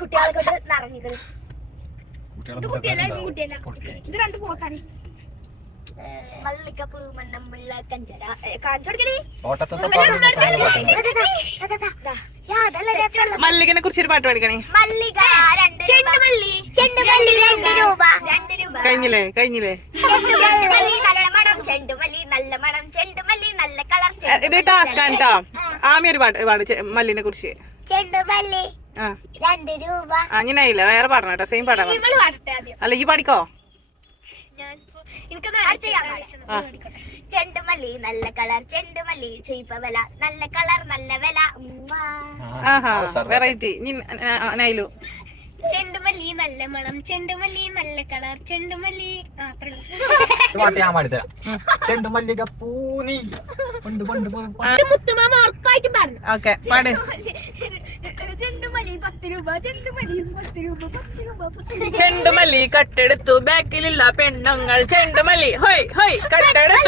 കുട്ടികളെ കൊണ്ട് നിറഞ്ഞിക്കണ്. മല്ലികപ്പൂ മണ്ണമ്പുള്ള കഞ്ചര കാണിച്ചു കൊടുക്കണേ. മല്ലികനെ കുറിച്ച് ഒരു പാട്ട് പാടിക്കണേ. മല്ലിക ചെണ്ടുമല്ലി ചെണ്ടുമല്ലി 2 രൂപ. കഴിഞ്ഞില്ലേ ചെണ്ടുമല്ലി നല്ല മണം ചെണ്ടുമല്ലി നല്ല മണം ചെണ്ടുമല്ലി നല്ല കളർ. ഇത് ടാസ്ക് ആണ് കേട്ടോ. ആമി ഒരു പാട്ട് പാട് മല്ലിനെ കുറിച്ച്. ചെണ്ടുമല്ലി 2 രൂപ. അങ്ങനെയില്ല, വേറെ പാടണം കേട്ടോ. സെയിം പാടാ. അല്ല ഈ പാടിക്കോ. ചെണ്ടുമല്ലി നല്ല കളർ ചെണ്ടുമല്ലി ചീപ്പ വില നല്ല കളർ നല്ല വില. ആഹാ വെറൈറ്റി. നൈലു ചെണ്ടുമല്ലി നല്ല മണം ചെണ്ടുമല്ലി നല്ല കളർ ചെണ്ടുമല്ലി. ചെണ്ടുമല്ലിക പൂനി മുത്തുമാമ ഉറപ്പായിട്ടും പറഞ്ഞു. ഓക്കെ പാട്. ചെണ്ടുമല്ലി 10 രൂപ ചെണ്ടുമല്ലി 10 രൂപ 10 രൂപ 10 രൂപ. ചെണ്ടുമല്ലി കട്ടെടുത്തു ബാക്കിലുള്ള പെണ്ണുങ്ങൾ ചെണ്ടുമല്ലി ഹോയ് ഹോയ് കട്ടെടുത്തു.